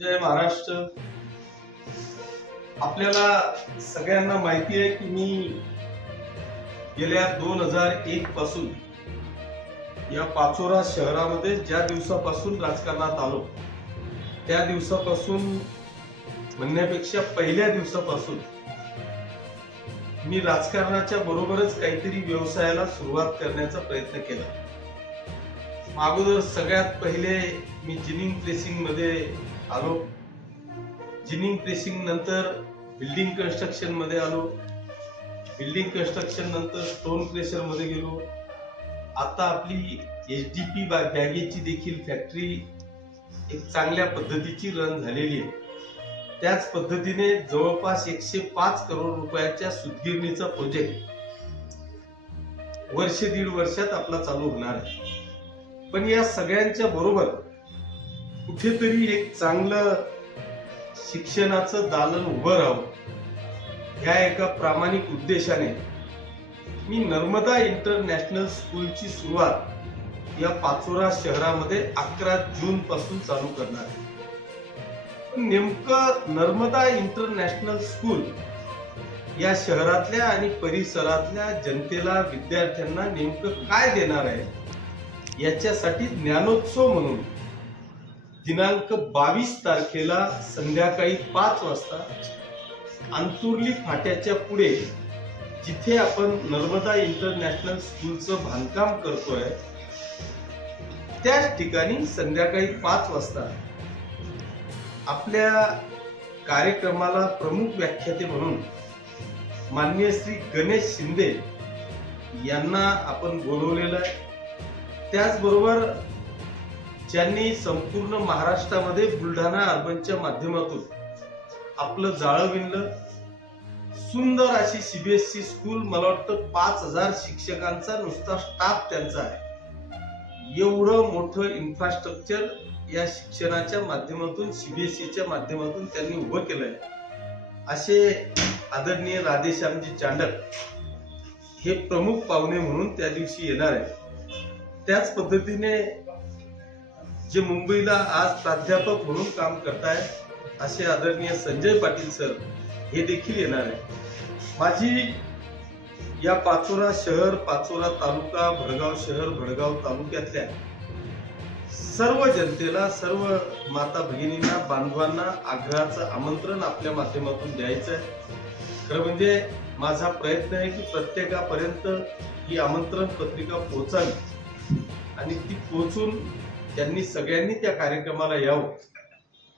जय महाराष्ट्र. आपल्याला सगळ्यांना माहिती आहे की मी गेल्या 2001 पासून या पाचोरा शहरामध्ये ज्या दिवसापासून राजकारणात आलो त्या दिवसापासून म्हणण्यापेक्षा पहिल्या दिवसापासून मी राजकारणाच्या बरोबरच काहीतरी व्यवसायाला सुरुवात करण्याचा प्रयत्न केला. अगोदर सगळ्यात पहिले मी जिनिंग प्रेसिंग मध्ये आलो. जिनिंग प्रेसिंग नंतर बिल्डिंग कन्स्ट्रक्शन मध्ये आलो. बिल्डिंग कन्स्ट्रक्शन नंतर स्टोन क्रेशर मध्ये गेलो. आता आपली एचडीपी बॅगेची देखील फॅक्टरी एक चांगल्या पद्धतीची रन झालेली आहे. त्याच पद्धतीने जवळपास 105 करोड रुपयाच्या सुतगिरणीचा प्रोजेक्ट वर्ष दीड वर्षात आपला चालू होणार आहे. पण या सगळ्यांच्या बरोबर कुठेतरी एक चांगलं शिक्षणाचं दालन उभं राहावं ह्या एका प्रामाणिक उद्देशाने मी नर्मदा इंटरनॅशनल स्कूलची सुरुवात या पाचोरा शहरामध्ये 11 जून पासून चालू करणार आहे. नेमकं नर्मदा इंटरनॅशनल स्कूल या शहरातल्या आणि परिसरातल्या जनतेला विद्यार्थ्यांना नेमकं काय देणार आहे याच्यासाठी ज्ञानोत्सव म्हणून दिनांक 22 तारखेला संध्याकाळी 5 वाजता अंतुर्ली फाट्याच्या पुढे जिथे आपण नर्मदा इंटरनॅशनल स्कूलचं बांधकाम करतोय त्याच ठिकाणी संध्याकाळी 5 वाजता आपल्या कार्यक्रमाला प्रमुख व्याख्याते म्हणून माननीय श्री गणेश शिंदे यांना आपण बोलवलेलं आहे. त्याचबरोबर ज्यांनी संपूर्ण महाराष्ट्रामध्ये बुलढाणा अर्बनच्या माध्यमातून आपलं जाळं विणलं, सुंदर अशी सीबीएसई स्कूल, मला वाटतं 5000 शिक्षकांचा नुसता स्टाफ त्यांचा आहे. एवढं मोठं इन्फ्रास्ट्रक्चर या शिक्षणाच्या माध्यमातून सीबीएसईच्या माध्यमातून त्यांनी उभं केलंय. असे आदरणीय राधेश्यामजी चांडक हे प्रमुख पाहुणे म्हणून त्या दिवशी येणार आहे. त्याच पद्धतीने जे मुंबईला आज प्राध्यापक म्हणून काम करतायत असे आदरणीय संजय पाटील सर हे देखील येणार आहे. माझी या पाचोरा शहर, पाचोरा तालुका, भडगाव शहर, भडगाव तालुक्यातल्या सर्व जनतेला, सर्व माता भगिनींना, बांधवांना आग्रहाचं आमंत्रण आपल्या माध्यमातून द्यायचं आहे. खरं म्हणजे माझा प्रयत्न आहे की प्रत्येकापर्यंत ही आमंत्रण पत्रिका पोहोचावी आणि ती पोहोचून त्यांनी सगळ्यांनी त्या कार्यक्रमाला यावं.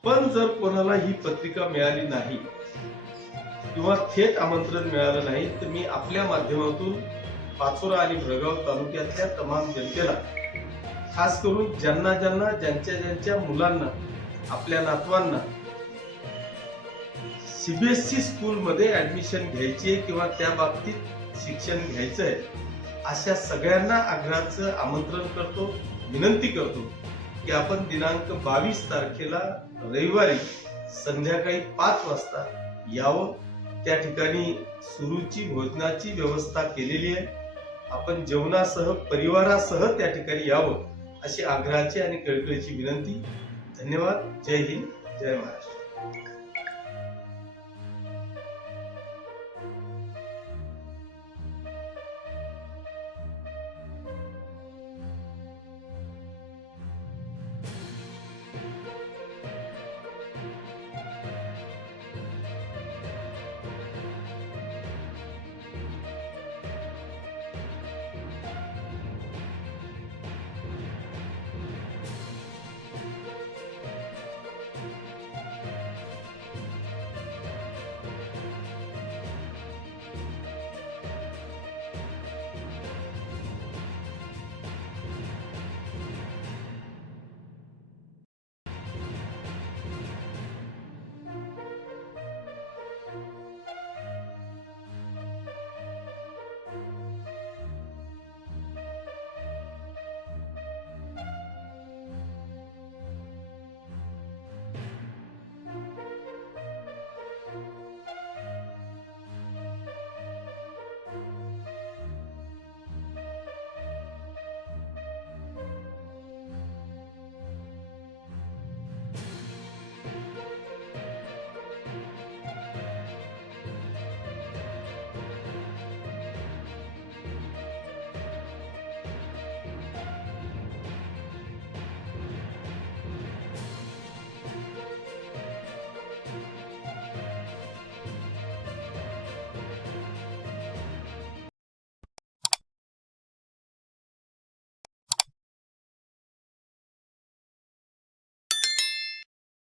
पण जर कोणाला ही पत्रिका मिळाली नाही किंवा थेट आमंत्रण मिळालं नाही तर मी आपल्या माध्यमातून पाचोरा आणि भडगाव तालुक्यातल्या तमाम जनतेला, खास करून ज्यांना ज्यांच्या मुलांना, आपल्या नातवांना सीबीएसई स्कूल मध्ये ऍडमिशन घ्यायची आहे किंवा त्या बाबतीत शिक्षण घ्यायचं आहे अशा सगळ्यांना आग्रहाचं आमंत्रण करतो, विनंती करतो की आपण दिनांक 22 तारखेला रविवारी संध्याकाळी 5 वाजता यावं. त्या ठिकाणी सुरुची भोजनाची व्यवस्था केलेली आहे. आपण जेवणासह, परिवारासह त्या ठिकाणी यावं अशी आग्रहाची आणि कळकळीची विनंती. धन्यवाद. जय हिंद, जय महाराष्ट्र.